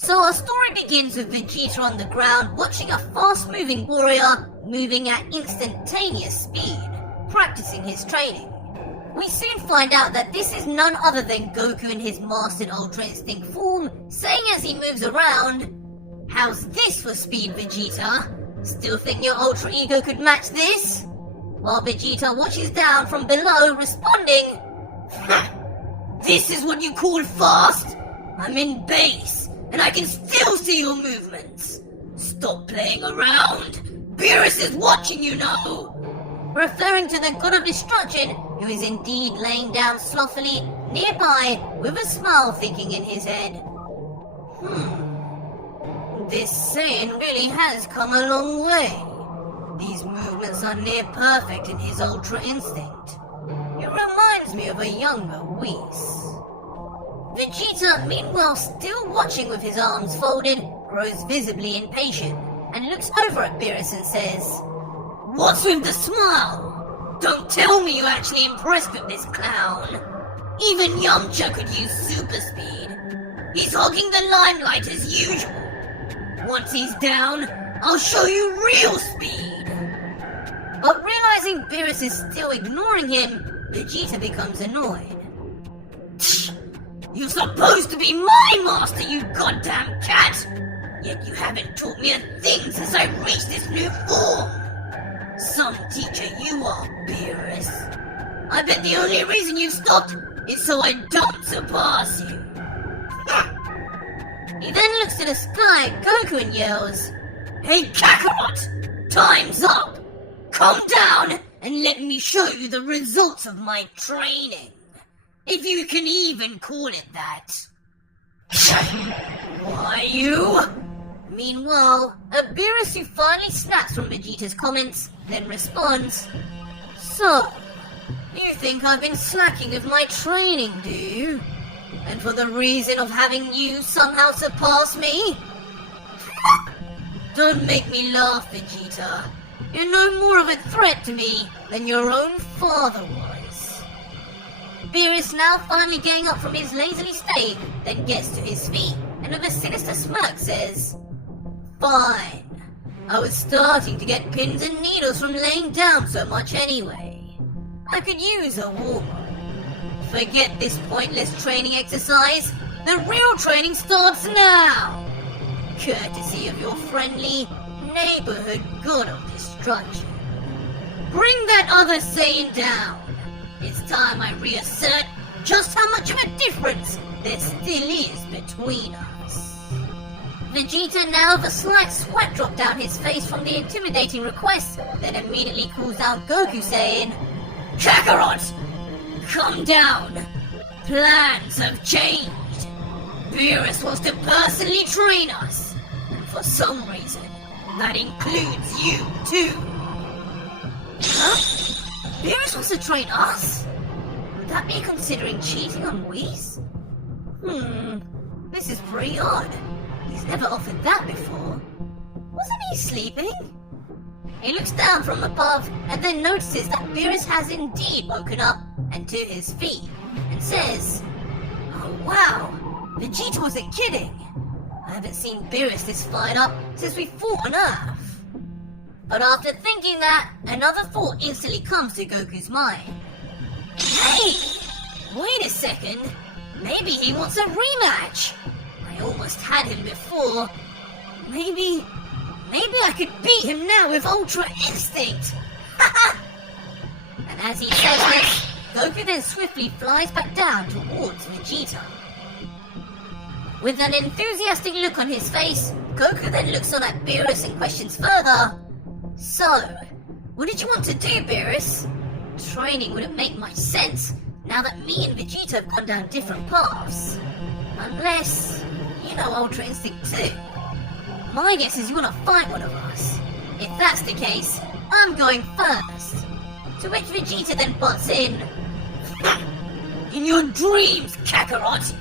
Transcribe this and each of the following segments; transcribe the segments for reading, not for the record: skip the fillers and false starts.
So our story begins with Vegeta on the ground watching a fast-moving warrior moving at instantaneous speed, practicing his training. We soon find out that this is none other than Goku in his mastered Ultra Instinct form, saying as he moves around, "How's this for speed, Vegeta? Still think your Ultra Ego could match this?" While Vegeta watches down from below, responding, "This is what you call fast? I'm in base, and I can still see your movements. Stop playing around. Beerus is watching you now." Referring to the God of Destruction, who is indeed laying down slothfully nearby with a smile thinking in his head, This Saiyan really has come a long way. These movements are near perfect in his Ultra Instinct. It reminds me of a younger Whis. Vegeta, meanwhile still watching with his arms folded, grows visibly impatient and looks over at Beerus and says, "What's with the smile? Don't tell me you're actually impressed with this clown. Even Yamcha could use super speed. He's hogging the limelight as usual. Once he's down, I'll show you real speed." But realizing Beerus is still ignoring him, Vegeta becomes annoyed. "You're supposed to be my master, you goddamn cat! Yet you haven't taught me a thing since I reached this new form. Some teacher you are, Beerus. I bet the only reason you've stopped is so I don't surpass you." He then looks to the sky at Goku and yells, "Hey Kakarot! Time's up! Calm down and let me show you the results of my training. If you can even call it that." "Why you?" Meanwhile, a Beerus who finally snaps from Vegeta's comments, then responds, "So, you think I've been slacking with my training, do you? And for the reason of having you somehow surpass me? Don't make me laugh, Vegeta. You're no more of a threat to me than your own father was." Beerus, now finally getting up from his lazily state, then gets to his feet and with a sinister smirk says, "Fine. I was starting to get pins and needles from laying down so much anyway. I could use a warm-up. Forget this pointless training exercise. The real training starts now. Courtesy of your friendly neighborhood God of Destruction. Bring that other Saiyan down. It's time I reassert just how much of a difference there still is between us." Vegeta, now with a slight sweat drop down his face from the intimidating request, then immediately calls out Goku saying, "Kakarot! Come down. Plans have changed. Beerus wants to personally train us. And for some reason, that includes you too." Huh? Beerus wants to train us? Would that be considering cheating on Whis? This is pretty odd. He's never offered that before. Wasn't he sleeping? He looks down from above and then notices that Beerus has indeed woken up and to his feet, and says, "Oh wow, Vegeta wasn't kidding. I haven't seen Beerus this fired up since we fought on Earth." But after thinking that, another thought instantly comes to Goku's mind. "Hey! Wait a second. Maybe he wants a rematch. I almost had him before. Maybe I could beat him now with Ultra Instinct." And as he says this, Goku then swiftly flies back down towards Vegeta. With an enthusiastic look on his face, Goku then looks on at Beerus and questions further, "So, what did you want to do, Beerus? Training wouldn't make much sense now that me and Vegeta have gone down different paths. Unless, you know Ultra Instinct too. My guess is you want to fight one of us. If that's the case, I'm going first." To which Vegeta then butts in, "In your dreams, Kakarot!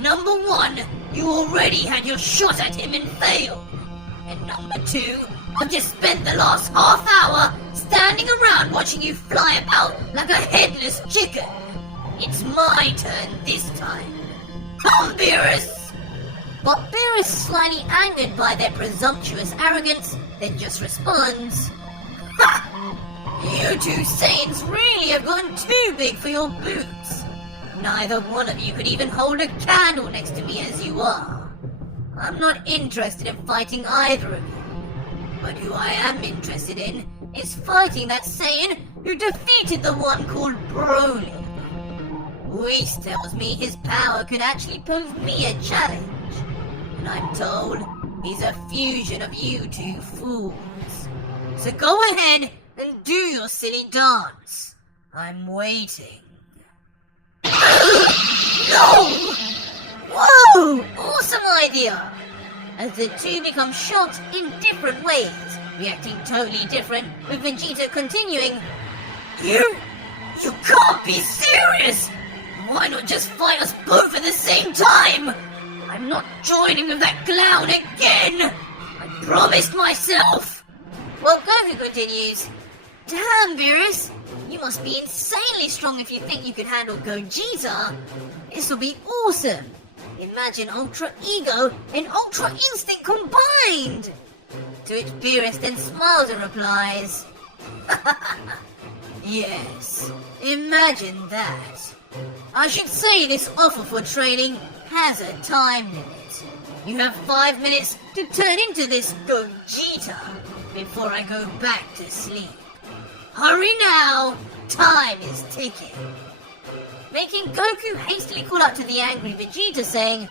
Number one, you already had your shot at him and failed. And number two, I've just spent the last half hour standing around watching you fly about like a headless chicken. It's my turn this time. Come, Beerus!" But Beerus, slightly angered by their presumptuous arrogance, then just responds, "Ha! You two Saiyans really have gotten too big for your boots. Neither one of you could even hold a candle next to me as you are. I'm not interested in fighting either of you. But who I am interested in is fighting that Saiyan who defeated the one called Broly. Whis tells me his power could actually pose me a challenge. And I'm told he's a fusion of you two fools. So go ahead and do your silly dance. I'm waiting." No! Whoa! Awesome idea! As the two become shocked in different ways, reacting totally different, with Vegeta continuing, You can't be serious! Why not just fight us both at the same time? I'm not joining with that clown again! I promised myself! Well, Goku continues, Damn, Beerus! You must be insanely strong if you think you can handle Gogeta! This'll be awesome! Imagine Ultra Ego and Ultra Instinct combined! To which Beerus then smiles and replies, Yes, imagine that. I should say this offer for training has a time limit. You have 5 minutes to turn into this Gogeta before I go back to sleep. Hurry now! Time is ticking. Making Goku hastily call out to the angry Vegeta saying,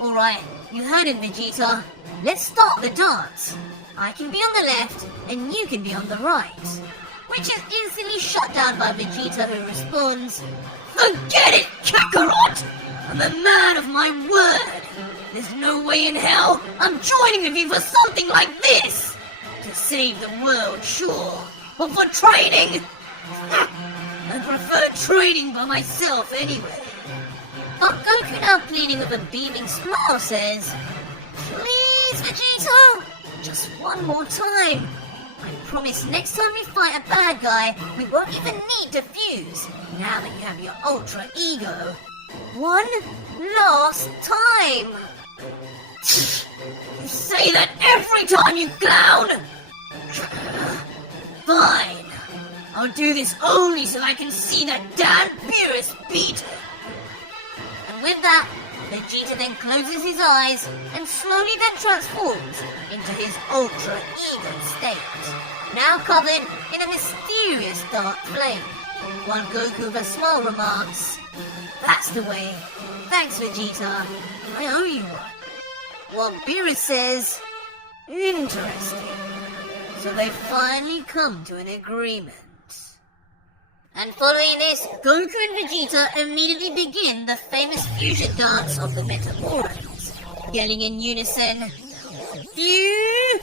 Alright, you heard it, Vegeta. Let's start the dance. I can be on the left and you can be on the right. Which is instantly shut down by Vegeta, who responds, Forget it, Kakarot! I'm a man of my word. There's no way in hell I'm joining with you for something like this. To save the world, sure. But for training? I prefer training by myself anyway. But Goku, now pleading with a beaming smile, says, Please, Vegeta! Just one more time. I promise next time we fight a bad guy, we won't even need to fuse, now that you have your Ultra Ego. One last time! You say that every time, you clown! Fine. I'll do this only so I can see that damn Beerus beat her. And with that, Vegeta then closes his eyes and slowly then transforms into his Ultra Ego state, now covered in a mysterious dark flame, while Goku with a smile remarks, That's the way. Thanks, Vegeta. I owe you one. While Beerus says, Interesting. So they finally come to an agreement. And following this, Goku and Vegeta immediately begin the famous fusion dance of the Metamorphs, yelling in unison, Fusion!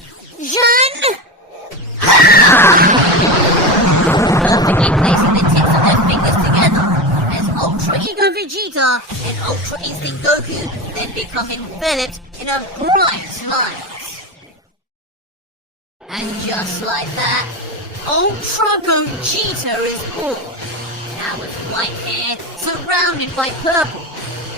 Perfectly placing the tips of their fingers together, as Ultra Ego Vegeta and Ultra Instinct Goku then become enveloped in a bright light. And just like that, Ultra Gogeta is born, now with white hair surrounded by purple,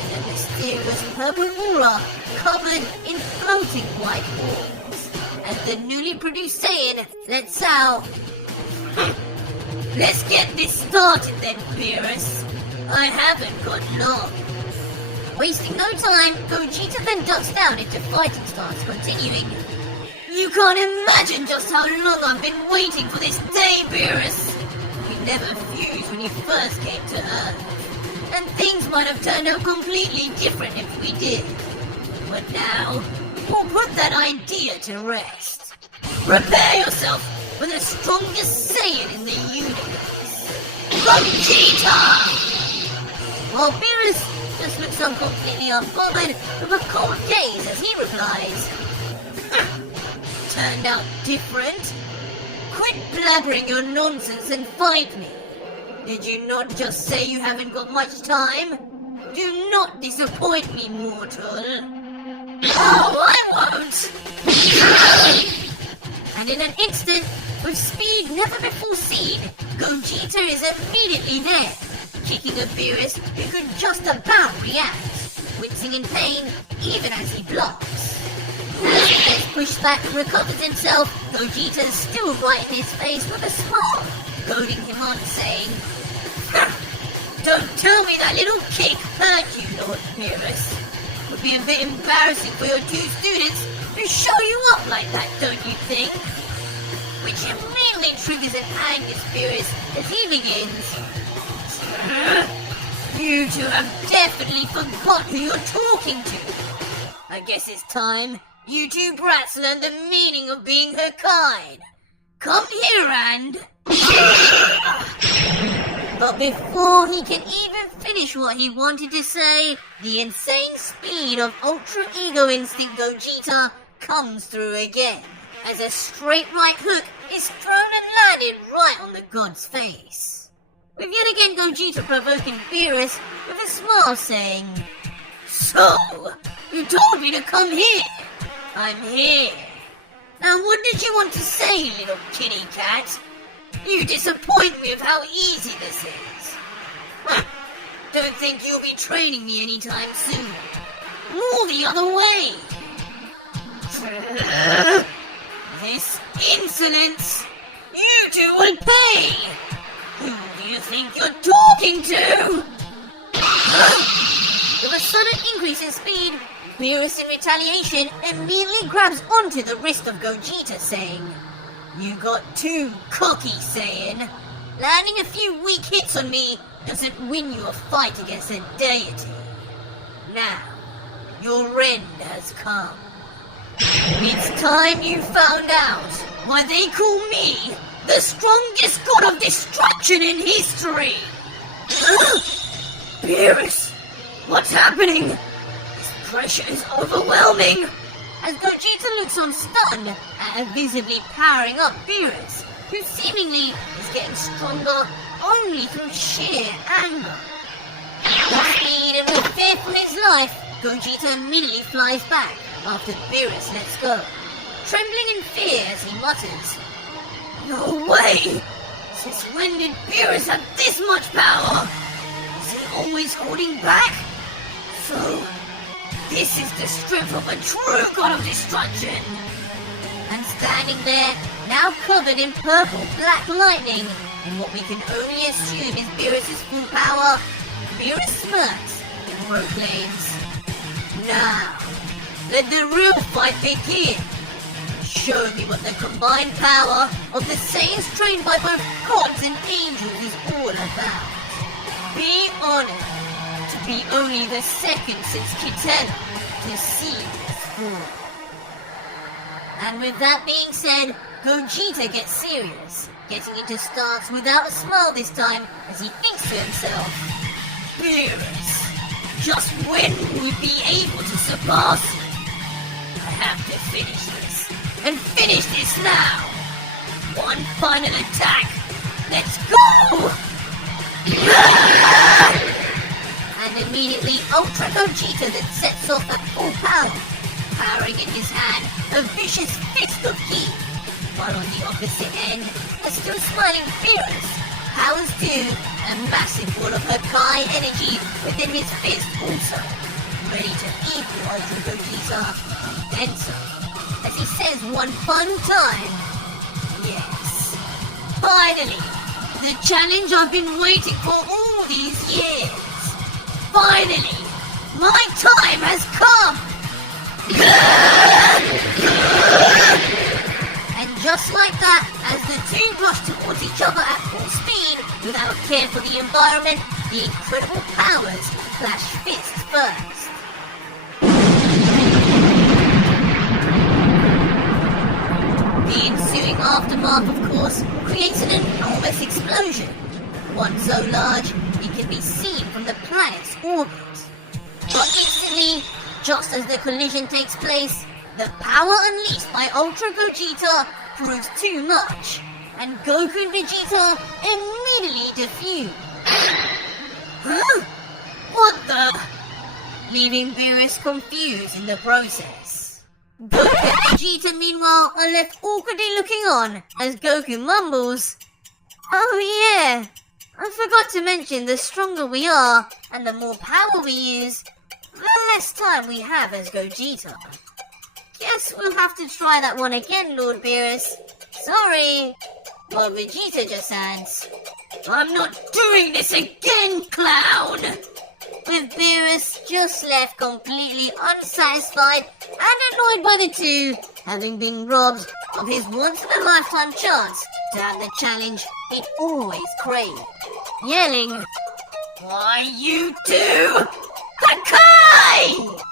and a mysterious purple aura covered in floating white orbs, as the newly produced Saiyan lets out. Let's get this started then, Beerus. I haven't got long. Wasting no time, Gogeta then ducks down into fighting stance, continuing. You can't imagine just how long I've been waiting for this day, Beerus! We never fused when you first came to Earth, and things might have turned out completely different if we did. But now, we'll put that idea to rest. Prepare yourself for the strongest Saiyan in the universe, Vegeta! While Beerus just looks on completely unbothered with a cold gaze as he replies, Turned out different? Quit blabbering your nonsense and fight me. Did you not just say you haven't got much time? Do not disappoint me, mortal. Oh, I won't! And in an instant, with speed never before seen, Gogeta is immediately there, kicking a Beerus who could just about react, with collapsing in pain even as he blocks. As he gets pushed back and recovers himself, Gogeta's still right in his face with a smile, goading him on, saying, "Don't tell me that little kick hurt you, Lord Beerus. Would be a bit embarrassing for your two students to show you up like that, don't you think?" Which immediately triggers an anger Beerus as he begins, "You two have definitely forgot who you're talking to. I guess it's time you two brats learn the meaning of being her kind. Come here and..." But before he can even finish what he wanted to say, the insane speed of Ultra Ego Instinct Gogeta comes through again, as a straight right hook is thrown and landed right on the god's face. With yet again Gogeta provoking Beerus with a smile, saying, "So, you told me to come here. I'm here. Now what did you want to say, little kitty cat? You disappoint me with how easy this is. Don't think you'll be training me anytime soon. More the other way. This insolence, you two will pay. Who do you think you're talking to?" With a sudden increase in speed, Beerus in retaliation immediately grabs onto the wrist of Gogeta, saying, "You got too cocky, Saiyan. Landing a few weak hits on me doesn't win you a fight against a deity. Now, your end has come. It's time you found out why they call me the strongest god of destruction in history." "Beerus, what's happening? This pressure is overwhelming." As Gogeta looks on stunned at a visibly powering up Beerus, who seemingly is getting stronger only through sheer anger. With speed and with fear for his life, Gogeta immediately flies back after Beerus lets go, trembling in fear as he mutters, "No way! Since when did Beerus have this much power? Is he always holding back? So, this is the strength of a true god of destruction." And standing there, now covered in purple black lightning, in what we can only assume is Beerus' full power, Beerus smirks and proclaims, "Now, let the real fight begin. Show me what the combined power of the Saiyans trained by both gods and angels is all about. Be honored to be only the second since Kitana to see this form." And with that being said, Gogeta gets serious, getting into stance without a smile this time as he thinks to himself, "Beerus, just when will we be able to surpass you? I have to finish this, and finish this now. One final attack. Let's go!" And immediately Ultra Gogeta that sets off at full power, powering in his hand a vicious fist of ki, while on the opposite end, a still smiling Beerus powers to a massive ball of her Kai energy within his fist also, ready to equal Ultra Gogeta, then some, as he says one final time, "Yes, finally, the challenge I've been waiting for all these years. Finally, my time has come!" And just like that, as the two rush towards each other at full speed, without care for the environment, the incredible powers clash fists first. The ensuing aftermath, of course, creates an enormous explosion, one so large it can be seen from the planet's orbit. But instantly, just as the collision takes place, the power unleashed by Ultra Gogeta proves too much, and Goku and Vegeta immediately defuse. Huh? What the? Leaving Beerus confused in the process. Goku and Vegeta meanwhile are left awkwardly looking on as Goku mumbles, "Oh yeah, I forgot to mention the stronger we are and the more power we use, the less time we have as Gogeta. Guess we'll have to try that one again, Lord Beerus. Sorry, but Vegeta just adds, I'm not doing this again, clown! With Beerus just left completely unsatisfied and annoyed by the two, having been robbed of his once-in-a-lifetime chance to have the challenge he'd always craved, yelling, Why you two? Hakai!